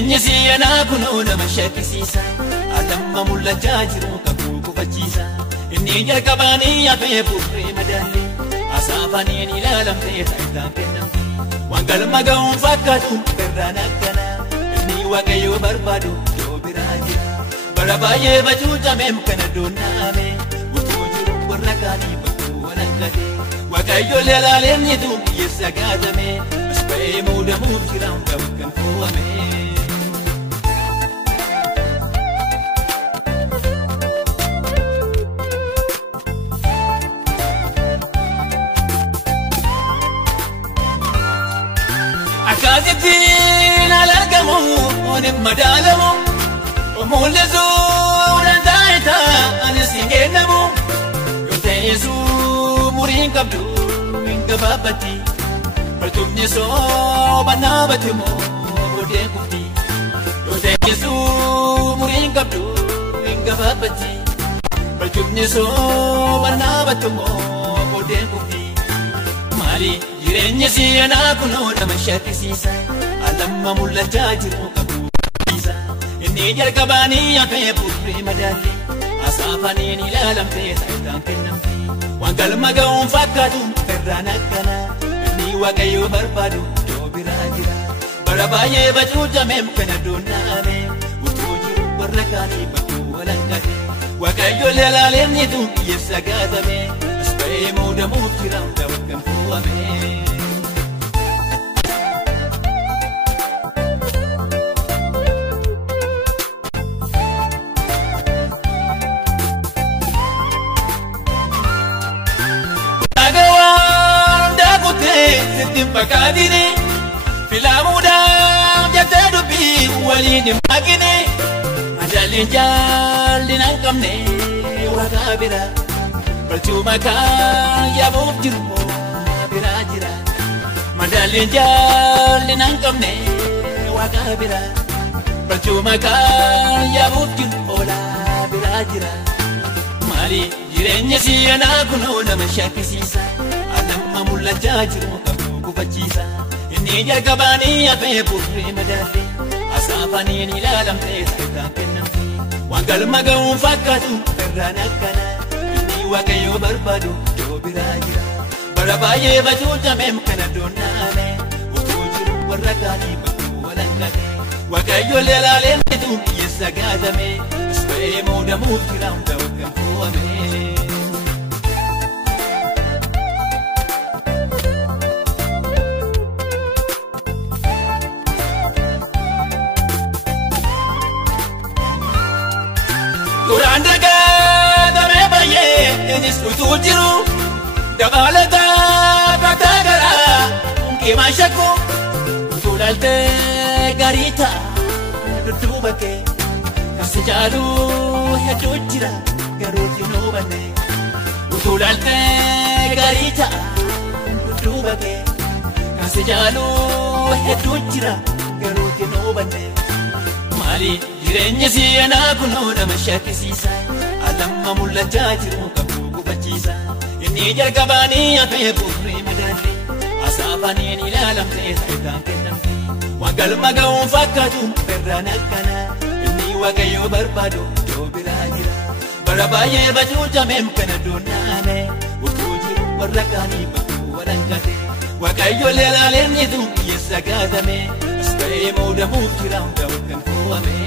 jireenyi siyanaa kunoo nama shakkisiisa adamma mul'achaa jiru kakuu kufachiisa inni jalqabaanii hafee buufree madaallee asaafaniin ilaalamtee taayitaan kennamte waan galma ga'uun fakkaatu irraan akkana inni waaqayyoo barbaadu yoo biraa jira bara baay'ee bacuucameem kana doonnaame utuu jiru warra kaanii bakkuu walakkate waaqayyoo leelaaleen nituu biyyeessa gaatame as ba'ee muudamuuf jiraan ta'u kan fo'ame. Akkaatittiin alargamu onin madaalamu mul'isu dandaa'ita anis hin kennamu yoo ta'eesu muriin qabdu hin gabaabatti barcumni sooba naabati moo boodee kufti yoo ta'eesu muriin qabdu hin gabaabatti barcumni sooba naabati moo boodee kufti maali. Jireenyi siyanaa kunoo nama shakkisiisa adamma mul'achaa jiru kakuu kufachiisa inni jalqabaanii hafee buufree madaallee asaafaniin ilaalamtee taayitaan kennamte waan galma ga'uun fakkaatu irraan akkana inni waaqayyoo barbaadu yoo biraa jira bara baay'ee bacuucameem kana doonnaame utuu jiru warra kaanii bakkuu walakkate waaqayyoo leelaaleen nituu biyyeessa gaatame as ba'ee muudamuuf jiraan ta'u kan fo'ame. Fakkaatini filaamuudhaaf jettee dubbii waliin hin makine madaalliin jaalli nan qabne waaqa bira balchuu makaa yaabuuf jiru biraa jira madaalliin jaalli nan qabne waaqa bira balchuu makaa yaabuuf jiru biraa jira maali jireenyi siyanaa kunoo nama shakkisiisa adamma mul'achaa jiru kufachiisa inni jalqabaanii hafee buufree madaallee asaafaniin ilaalamtee taayitaan kennamte waan galma ga'uun fakkaatu irraan akkana inni waaqayyoo barbaadu yoo biraa jira bara baay'ee bacuucameem kana doonnaame utuu jiru warra kaanii bakkuu walakkate waaqayyoo leelaaleen nituu biyyeessa gaatame as ba'ee muudamuuf jiraan ta'u kan fo'ame. Duraan dagatamee baay'ee innis utuu jiru dabalataa kataa garaa hunqimaa shakku utuu laaltee gaarii ta'a dudduuba kee kasi jaalu hedduu jira garuutti hin hubanne utuu laaltee gaarii ta'a dudduuba kee kasi jaalu hedduu jira garuutti hin hubanne maali. Jireenyi siyanaa kunoo nama shakkisiisa adamma mul'achaa jiru kakuu kufachiisa inni jalqabaanii hafee buufree madaallee asaafaniin ilaalamtee taayitaan kennamte waan galma ga'uun fakkaatu irraan akkana inni waaqayyoo barbaadu yoo biraa jira bara baay'ee bacuucameem kana doonnaame utuu jiru warra kaanii bakkuu walakkate waaqayyoo leelaaleen nituu biyyeessa gaatame as ba'ee muudamuuf jiraan ta'u kan fo'ame.